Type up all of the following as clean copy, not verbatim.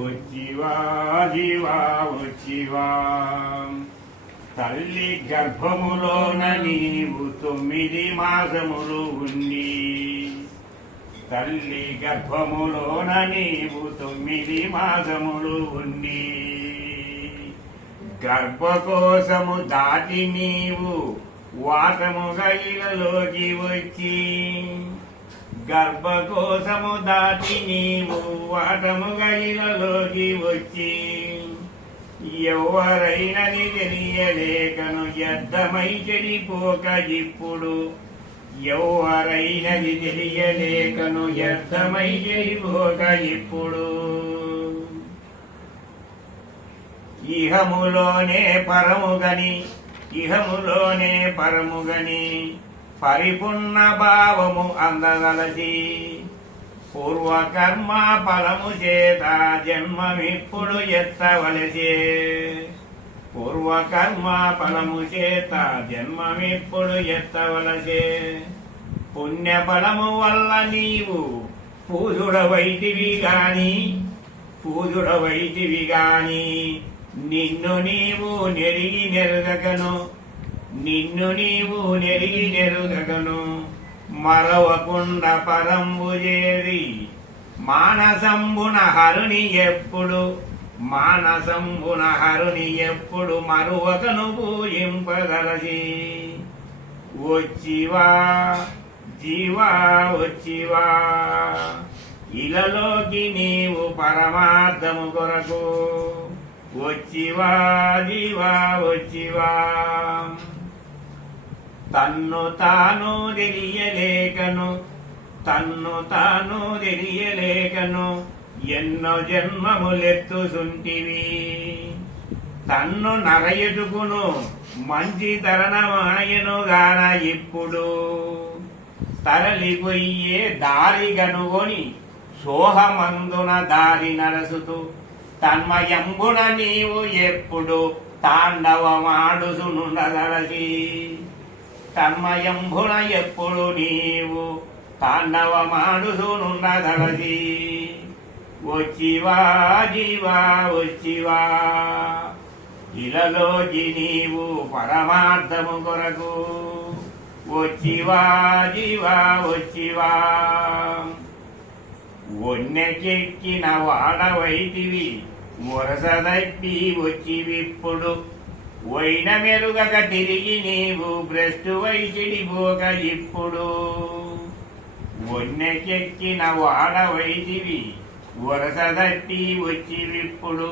వచ్చివా జీవా వచ్చివా తల్లి గర్భములోన నీవు 9 మాసములు ఉండి తల్లి గర్భములోన నీవు 9 మాసములు ఉండి గర్భకోశము దాటి నీవు వాటముగా ఇలలోకి వచ్చి గర్భకోశము దాటి నీవు వాటముగా ఇలలోకి వచ్చి ఎవరైనది తెలియలేకను వ్యర్థమై చెడిపోక ఇప్పుడు ఎవరైనది తెలియలేకను వ్యర్థమై చెడిపోక ఇప్పుడు ఇహములోనే పరముగని పరిపూర్ణ భావము అందగలది పూర్వకర్మ ఫలము చేత జన్మమిప్పుడు ఎత్తవలసే పూర్వకర్మ ఫలము చేత జన్మమిప్పుడు ఎత్తవలసే పుణ్యఫలము వల్ల నీవు పూజుడవైతివి గాని నిన్ను నీవు నెరిగి నెరుగకను మరవకుండ పరంబు చేరి మానసంబున హరుని ఎప్పుడు మరువకను పూజింపదలసి వచ్చివా జీవా వచ్చివా ఇలలోకి నీవు పరమార్థము కొరకు వచ్చివా జీవా వచ్చివా తన్ను తాను తెలియలేకను ఎన్నో జన్మములెత్తుసుంటివి తన్ను నరయుటుకును మంచి తరణమాయను గాన ఇప్పుడు తరలిపోయే దారి గనుగొని సోహమందున దారి నరసుతూ తన్మయంబున నీవు ఎప్పుడు తాండవమాడుసునుండదలసి తన్మయంబున ఎప్పుడు నీవు తాండవమాడుసునుండదలసి వచ్చివా జీవా వచ్చివా ఇలలోకి నీవు పరమార్థము కొరకు వచ్చివా జీవా వచ్చివా ఒన్నెకెక్కిన వాడవైతివి వరసదప్పి వచ్చివిప్పుడు వైన మెరుగక తిరిగి నీవు భ్రష్టువై చెడిపోక ఇప్పుడు ఒన్నెకెక్కిన వాడవైతివి వరసదప్పి వచ్చివిప్పుడు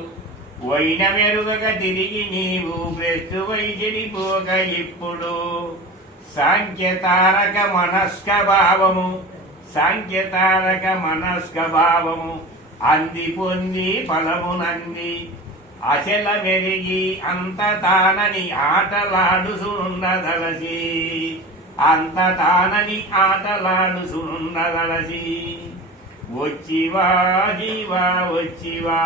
వైన మెరుగక తిరిగి నీవు భ్రష్టువై చెడిపోక ఇప్పుడు సాంఖ్యతారక మనస్క భావము అంది పొంది ఫలమునంది అచల మెరిగి అంత తానని ఆటలాడుసునుండదలసి వచ్చివా జీవా వచ్చివా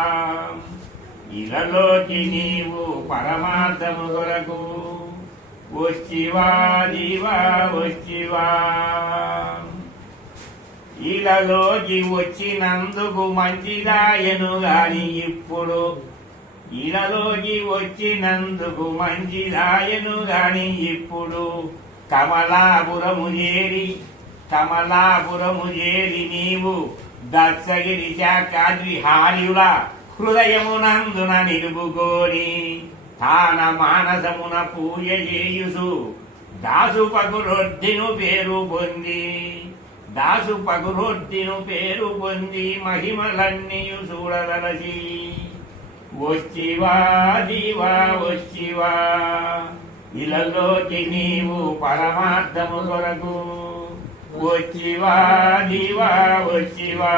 ఇలలోకి నీవు పరమార్థము కొరకు వచ్చివా జీవా వచ్చివా ఇలలోకి వచ్చినందుకు మంచిదాయను గాని ఇప్పుడు కమలాపురము చేరి నీవు దత్సగిరి శాఖాద్రి హార్యుల హృదయమునందున నిలుపుకోని తాన మానసమున పూజ చేయుసు దాసు పగురొడ్డిను పేరు పొంది మహిమలన్నీయు చూడదలసి వచ్చివా జీవా వచ్చివా ఇలలోకి నీవు పరమార్థము కొరకు వచ్చివా జీవా వచ్చివా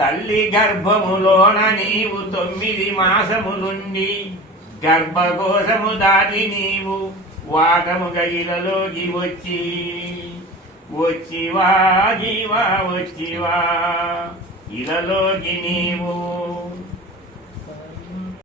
తల్లి గర్భములోన నీవు 9 మాసములుండి గర్భకోశము దాటి నీవు వాటముగా ఇలలోకి వచ్చివా జీవా వచ్చివా ఇలలోకి నీవు